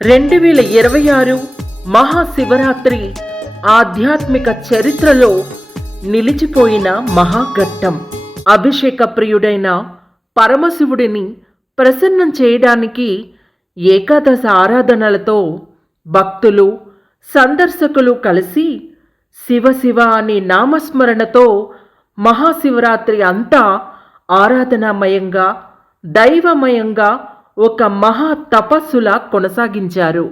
2026 మహాశివరాత్రి ఆధ్యాత్మిక చరిత్రలో నిలిచిపోయిన మహాఘట్టం. అభిషేక ప్రియుడైన పరమశివుడిని ప్రసన్నం చేయడానికి ఏకాదశ ఆరాధనలతో భక్తులు సందర్శకులు కలిసి శివ శివ అనే నామస్మరణతో మహాశివరాత్రి అంతా ఆరాధనామయంగా దైవమయంగా ఒక మహా తపస్సులా కొనసాగించారు.